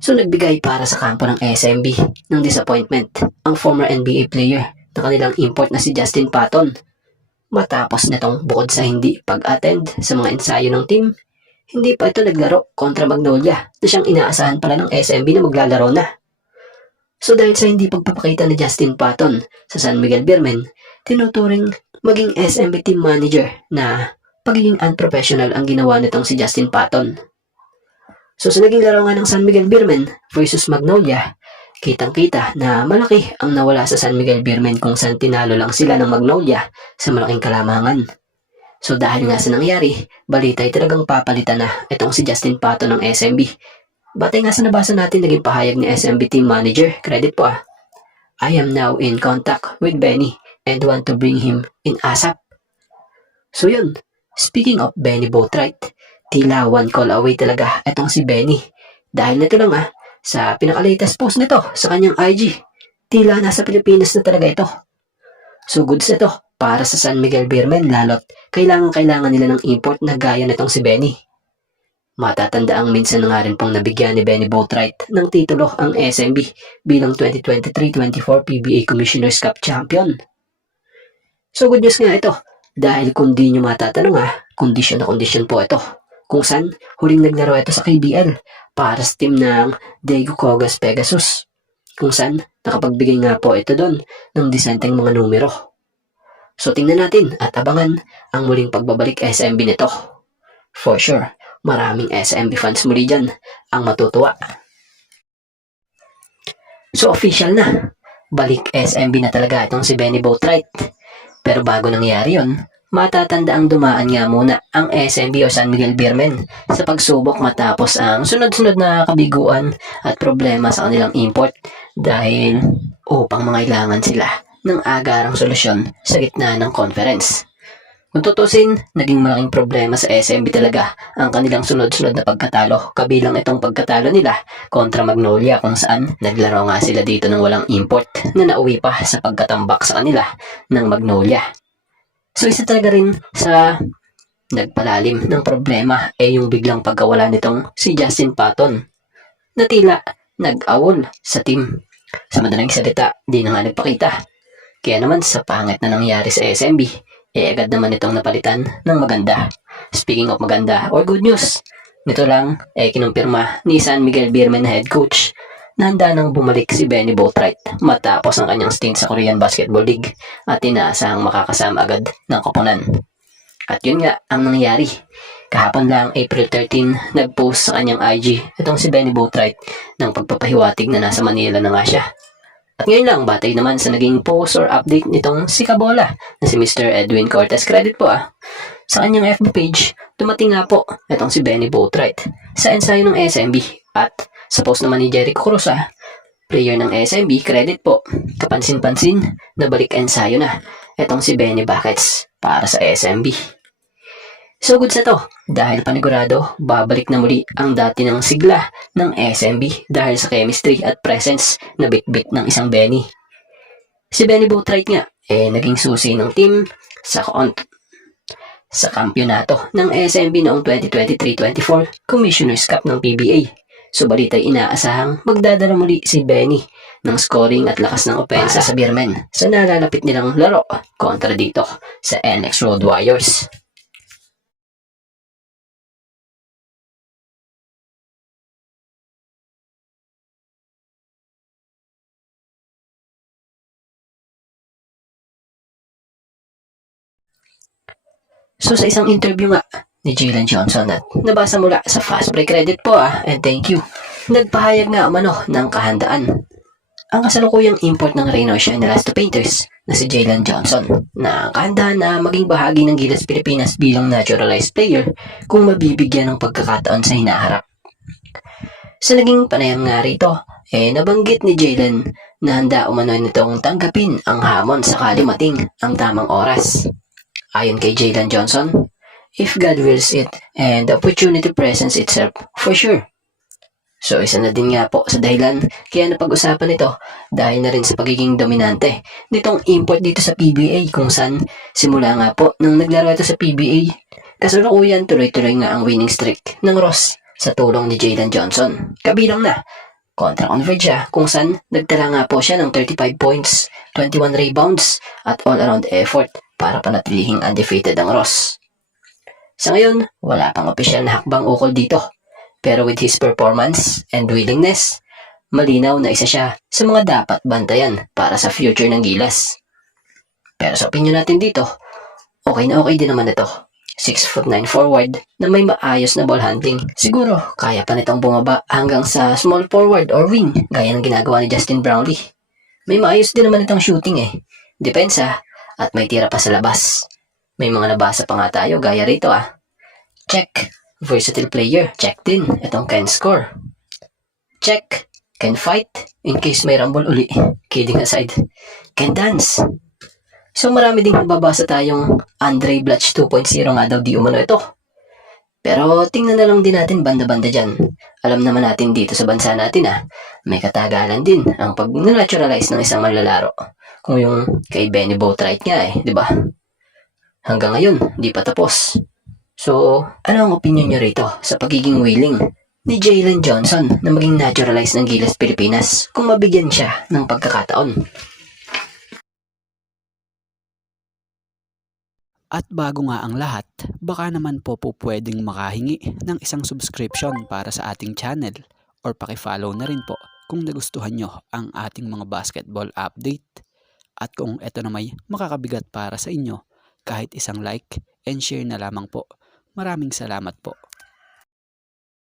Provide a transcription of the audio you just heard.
So nagbigay para sa kampo ng SMB ng disappointment ang former NBA player na kanilang import na si Justin Patton. Matapos nitong bukod sa hindi pag-attend sa mga ensayo ng team, hindi pa ito naglaro kontra Magnolia na siyang inaasahan pala ng SMB na maglalaro na. So dahil sa hindi pagpapakita ni Justin Patton sa San Miguel Beermen, tinuturing maging SMB team manager na pagiging unprofessional ang ginawa nitong si Justin Patton. So sa naging laro nga ng San Miguel Beermen versus Magnolia, kitang-kita na malaki ang nawala sa San Miguel Beermen kung saan tinalo lang sila ng Magnolia sa malaking kalamangan. So dahil nga sa nangyari, balita ay talagang papalitan na itong si Justin Patton ng SMB. Batay nga sa nabasa natin naging pahayag ni SMB team manager, credit po I am now in contact with Benny and want to bring him in ASAP. So yun, speaking of Benny Boatwright, tila one call away talaga itong si Benny. Dahil nito lang sa pinaka-latest post nito sa kanyang IG, tila nasa Pilipinas na talaga ito. So goods ito para sa San Miguel Beermen lalo't kailangan nila ng import na gaya nitong si Benny. Matatandaang minsan nga rin pong nabigyan ni Benny Boatwright ng titulo ang SMB bilang 2023-24 PBA Commissioner's Cup Champion. So good news nga ito dahil kung di nyo matatanong kondisyon na kondisyon po ito kung saan huling naglaro ito sa KBL para sa team ng Daegu Kogas Pegasus kung saan nakapagbigay nga po ito doon ng disenteng mga numero. So tingnan natin at abangan ang muling pagbabalik SMB nito. For sure, maraming SMB fans muli dyan ang matutuwa. So official na, balik SMB na talaga itong si Benny Boatwright. Pero bago nangyari yon, matatanda ang dumaan nga muna ang SMB o San Miguel Beermen sa pagsubok matapos ang sunod-sunod na kabiguan at problema sa kanilang import dahil upang mangailangan sila ng agarang solusyon sa gitna ng conference. Kung tutusin, naging malaking problema sa SMB talaga ang kanilang sunod-sunod na pagkatalo kabilang itong pagkatalo nila kontra Magnolia kung saan naglaro nga sila dito ng walang import na nauwi pa sa pagkatambak sa kanila ng Magnolia. So isa talaga rin sa nagpalalim ng problema yung biglang pagkawala nitong si Justin Patton na tila nag-awol sa team. Sa madaling salita, di na nga nagpakita. Kaya naman sa pangit na nangyari sa SMB, agad naman itong napalitan ng maganda. Speaking of maganda or good news, nito lang kinumpirma ni San Miguel Beermen head coach na handa nang bumalik si Benny Boatwright matapos ang kanyang stint sa Korean Basketball League at inaasahang makakasama agad ng koponan. At yun nga ang nangyari. Kahapon lang, April 13, nag-post sa kanyang IG itong si Benny Boatwright ng pagpapahiwatig na nasa Manila na nga siya. At ngayon lang, batay naman sa naging post or update nitong si Kabola na si Mr. Edwin Cortez. Credit po sa kanyang FB page, dumating nga po itong si Benny Boatwright sa ensayo ng SMB. At sa post naman ni Jericho Cruz, player ng SMB, credit po, kapansin-pansin na balik ensayo na itong si Benny Buckets para sa SMB. So good sa to, dahil panigurado, babalik na muli ang dati ng sigla ng SMB dahil sa chemistry at presence na bit-bit ng isang Benny. Si Benny Boatwright nga, naging susi ng team sa kampyonato ng SMB noong 2023-24 Commissioner's Cup ng PBA. So balita'y inaasahang magdadala muli si Benny ng scoring at lakas ng opensa sa Beermen sa nalalapit nilang laro kontra dito sa NX Road Warriors. So sa isang interview nga ni Jalen Johnson at nabasa mula sa Fast Break, credit po and thank you, nagpahayag nga umano ng kahandaan ang kasalukuyang import ng Reynosa and Erasto Painters na si Jalen Johnson na kahandaan na maging bahagi ng Gilas Pilipinas bilang naturalized player kung mabibigyan ng pagkakataon sa hinaharap. Sa naging panayam nga rito, nabanggit ni Jalen na handa umano nitong tanggapin ang hamon sakali mating ang tamang oras. Ayon kay Jalen Johnson, if God wills it and the opportunity presents itself, for sure. So isa na din nga po sa dahilan kaya napag-usapan ito dahil na rin sa pagiging dominante nitong import dito sa PBA kung saan simula nga po nang naglaro ito sa PBA, kasalukuyan tuloy-tuloy nga ang winning streak ng Ross sa tulong ni Jalen Johnson. Kabilang na Kontra Converge kung saan nagtala nga po siya ng 35 points, 21 rebounds at all-around effort para panatilihing undefeated ang Ross. Sa ngayon, wala pang opisyal na hakbang ukol dito. Pero with his performance and willingness, malinaw na isa siya sa mga dapat bantayan para sa future ng Gilas. Pero sa opinion natin dito, okay na okay din naman ito. 6'9" forward na may maayos na ball handling. Siguro, kaya pa nitong bumaba hanggang sa small forward or wing gaya ng ginagawa ni Justin Brownlee. May maayos din naman itong shooting depensa at may tira pa sa labas. May mga nabasa pa nga tayo gaya rito Check. Versatile player. Check din. Itong can score. Check. Can fight in case may rumble uli. Kidding aside. Can dance. So marami ding nababasa tayong Andre Blatch 2.0 nga daw di umano ito. Pero tingnan na lang din natin banda-banda dyan. Alam naman natin dito sa bansa natin may katagalan din ang pag-naturalize ng isang manlalaro. Kung yung kay Benny Boatwright nga di ba? Hanggang ngayon, di pa tapos. So, ano ang opinion nyo rito sa pagiging willing ni Jalen Johnson na maging naturalize ng Gilas Pilipinas kung mabigyan siya ng pagkakataon? At bago nga ang lahat, baka naman po pwedeng makahingi ng isang subscription para sa ating channel or pakifollow na rin po kung nagustuhan nyo ang ating mga basketball update. At kung ito na may makakabigat para sa inyo, kahit isang like and share na lamang po. Maraming salamat po.